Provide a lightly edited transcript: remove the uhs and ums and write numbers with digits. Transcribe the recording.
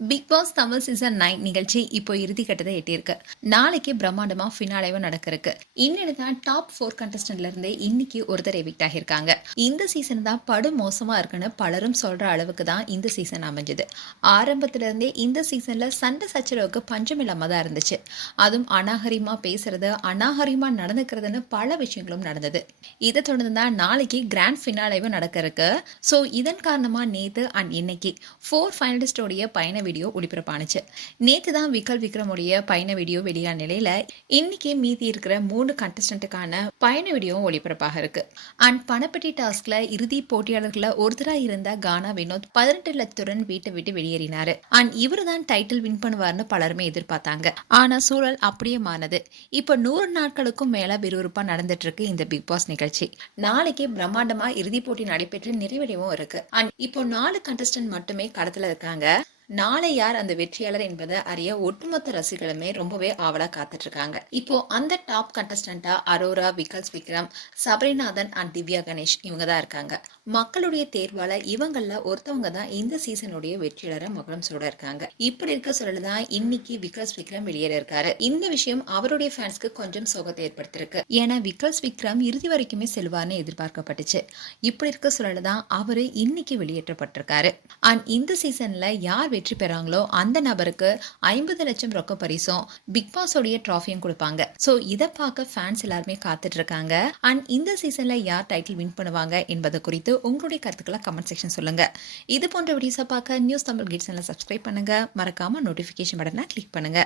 Big pass Tamil season 9 நிகழ்ச்சி இப்போ இறுதிக்கட்டத்தை எட்டியிருக்கு. நாளைக்கு பிரம்மாண்டமா ஃபினாலேவா நடக்க இருக்கு. இன்னைக்கு தான் டாப் 4 கண்டஸ்டன்ட்ல இருந்து இன்னைக்கு ஒருத்தர் எவிக்ட் ஆகியிருக்காங்க. இந்த சீசன் தான் படு மோசமா இருக்குன்னு பலரும் சொல்ற அளவுக்கு தான் இந்த சீசன் அமைஞ்சது. ஆரம்பத்துல இருந்தே இந்த சீசன்ல சண்டை சச்சரவுக்கு பஞ்சம் இல்லாம தான் இருந்துச்சு. அதுவும் அநாகரிகமா பேசுறது, அநாகரிகமா நடந்துக்கிறதுன்னு பல விஷயங்களும் நடந்தது. இதை தொடர்ந்து தான் நாளைக்கு கிராண்ட் ஃபினாலேவா நடக்க இருக்கு. ஸோ இதன் காரணமா நேத்து அண்ட் இன்னைக்கு 4 ஃபைனலிஸ்டோடைய பயண வீடியோ ஒளிபரப்பானுச்சு. நேத்து தான் விக்ரமுடைய பயண வீடியோ வெளியான நிலையில இன்னைக்கு மீதி இருக்கிற 3 கண்டஸ்டன்ட்டுக்கான பயண வீடியோவும் ஒளிபரப்பாக இருக்கு. அண்ட் பணப்பட்டி டாஸ்க்ல இறுதி போட்டியாளர்கள ஒருத்தரா இருந்த கானா வினோத் 18 லட்சத்துடன் வீட்டை விட்டு வெளியேறினாரு. அண்ட் இவரு தான் டைட்டில் வின் பண்ணுவார்னு பலருமே எதிர்பார்த்தாங்க. ஆனா சூழல் அப்படியே மாறினது. இப்போ 100 நாட்களுக்கும் மேல விறுவிறுப்பா நடந்துட்டு இருக்கு இந்த பிக் பாஸ் நிகழ்ச்சி. நாளைக்கு பிரம்மாண்டமா இறுதி போட்டி நடைபெற்று நிறைவடையவும் இருக்கு. அண்ட் இப்போ 4 கண்டஸ்டன்ட் மட்டுமே களத்துல இருக்காங்க. நாளை யார் அந்த வெற்றியாளர் என்பதை அறிய ஒட்டுமொத்த ரசிகர்களுமே ரொம்பவே ஆவலா காத்துட்டு இருக்காங்க. இப்போ அந்த டாப் கண்டஸ்டன்டா அரோரா, விக்ரம், சபரிநாதன் அண்ட் திவ்யா கணேஷ் இவங்க தான் இருக்காங்க. மக்களுடைய தேர்வால இவங்கள ஒருத்தவங்க தான் இந்த சீசனுடைய வெற்றியாளரை மகுடம் சூட இருக்காங்க. இப்படி இருக்க சொல்லதான் இன்னைக்கு விக்ரம் வெளியேற இருக்காரு. இந்த விஷயம் அவருடைய ஃபேன்ஸ்க்கு கொஞ்சம் சோகத்தை ஏற்படுத்திருக்கு. ஏன்னா விக்ரம் இறுதி வரைக்குமே செல்வார்னு எதிர்பார்க்கப்பட்டுச்சு. இப்படி இருக்க சொல்லதான் அவரு இன்னைக்கு வெளியேற்றப்பட்டிருக்காரு. அண்ட் இந்த சீசன்ல யார் வெற்றி பெறாங்களோ அந்த நபருக்கு 50 லட்சம் ரொக்க பரிசும் பிக் பாஸோடைய ட்ராஃபியும் கொடுப்பாங்க. சோ இதை பார்க்க ஃபேன்ஸ் எல்லாருமே காத்துட்டு இருக்காங்க. அண்ட் இந்த சீசன்ல யார் டைட்டில் வின் பண்ணுவாங்க என்பது குறித்து உங்களுடைய கருத்துக்களை கமெண்ட் செக்ஷன் சொல்லுங்க. இது போன்ற வீடியோஸை பார்க்க நியூஸ் தமிழ் கிட்ஸ் சேனலை சப்ஸ்கிரைப் பண்ணுங்க. மறக்காம நோட்டிபிகேஷன் பட்டனை கிளிக் பண்ணுங்க.